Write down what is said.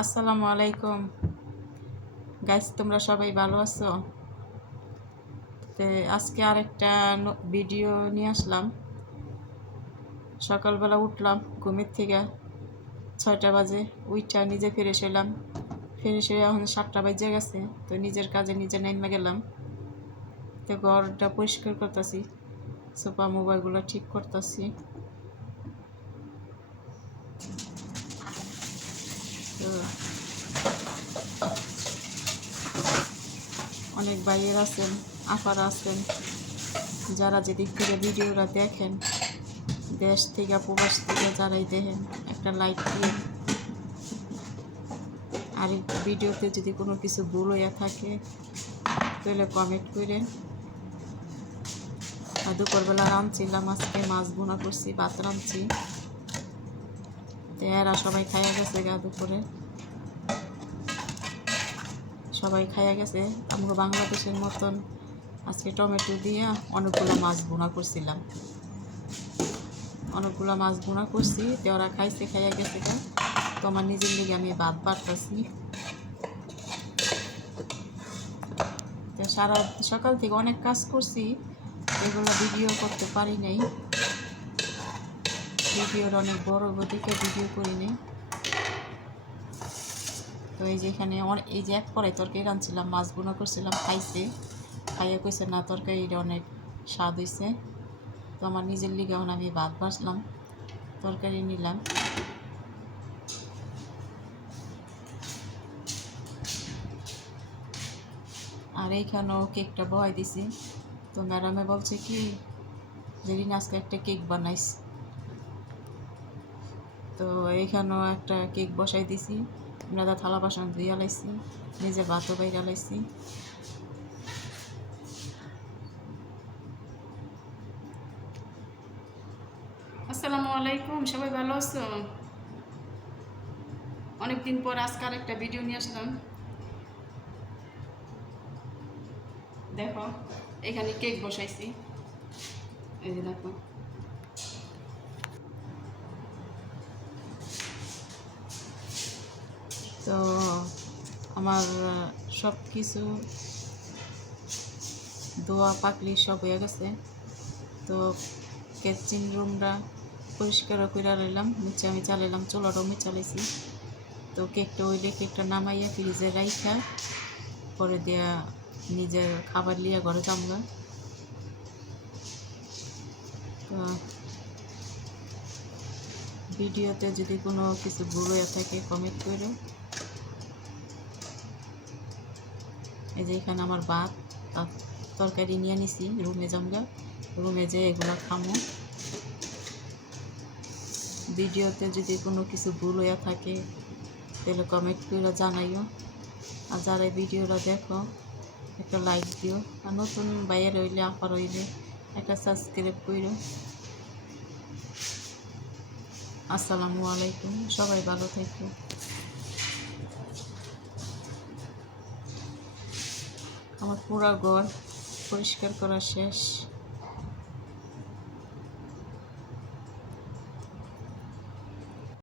আসসালামু আলাইকুম গাইস, তোমরা সবাই ভালো আছো? তো আজকে আরেকটা ভিডিও নিয়ে আসলাম। সকালবেলা উঠলাম ঘুমের থেকে 6টা বাজে, উইটা নিজে ফ্রেশ হইলাম। ফ্রেশ হয়ে এখন 7টা বাজে গেছে। তো নিজের কাজে নিজে নেমে গেলাম। তো ঘরটা পরিষ্কার করতেছি, সোফা মোবাইলগুলো ঠিক করতেছি। তো অনেক ভাইয়ের আছেন, আপারা আছেন, যারা যেদিক থেকে ভিডিওটা দেখেন, দেশ থেকে প্রবাস থেকে যারাই দেখেন, একটা লাইক দিন। আর এই ভিডিওতে যদি কোনো কিছু ভুল হইয়া থাকে তাহলে কমেন্ট করেন। আর দুপুরবেলা রাঁধছিলাম, আজকে মাছ বোনা করছি, ভাত রাঁধছি। তো এরা সবাই খাইয়া গেছে দুপুরে, সবাই খাইয়া গেছে। আমরা বাংলাদেশের মতন আজকে টমেটো দিয়ে অনেকগুলো মাছ বোনা করছিলাম, অনেকগুলো মাছ বোনা করছি। তো ওরা খাইছে, খাইয়া গেছে। তো আমার নিজের লিগে আমি ভাত বাড়তেছি। তো সারা সকাল থেকে অনেক কাজ করছি, এগুলো ভিডিও করতে পারি নাই। ভিডিওর অনেক বড় গতিকে ভিডিও করি নাই। তো এই যে এখানে এই যে এক কড়াই তরকারি রাঁধছিলাম, মাছ বোনা করছিলাম, খাইছে, খাইয়া কইছে না তরকারিটা অনেক স্বাদ হয়েছে। তো আমার নিজের লিগে এখন আমি ভাত বাসলাম, তরকারি নিলাম। আর এইখানেও কেকটা বহাই দিছি। তো ম্যাডামে বলছে কি যে রিনা আজকে একটা কেক বানাইস। তো এইখানেও একটা কেক বসাই দিছি। আমরা থালা বাসন ধুইয়া লাইছি, নিজে ভাতও বাইরা লাইছি। আসসালামু আলাইকুম, সবাই ভালো আছো? অনেকদিন পর আজকে আরেকটা ভিডিও নিয়ে আসলাম। দেখো এখানে কেক বসাইছি, এই যে দেখো। তো আমার সব কিছু দোয়া পাকলি সব হয়ে গেছে। তো কিচেন রুমটা পরিষ্কার করে রইলাম, নিচে আমি চালাইলাম, চুলাটাও আমি চালাইছি। তো কেকটা ওইলে কেকটা নামাইয়া ফ্রিজে রাইখা পরে দিয়া নিজের খাবার লিয়া ঘরে যামগা। তো ভিডিওতে যদি কোনো কিছু ভুল হয়ে থাকে কমেন্ট করে। এই যে এখানে আমার ভাত তরকারি নিয়ে নিছি, রুমে যামগা, রুমে যেয়ে এগুলো খামো। ভিডিওতে যদি কোনো কিছু ভুল হয়ে থাকে তাহলে কমেন্ট করে জানাইও। আর যারা ভিডিওটা দেখো একটা লাইক দিও, আর নতুন বাইরে রইলে আপার রইলে একটা সাবস্ক্রাইব করো। আসসালামু আলাইকুম, সবাই ভালো থাকো। আমার পুরা ঘর পরিষ্কার করা শেষ।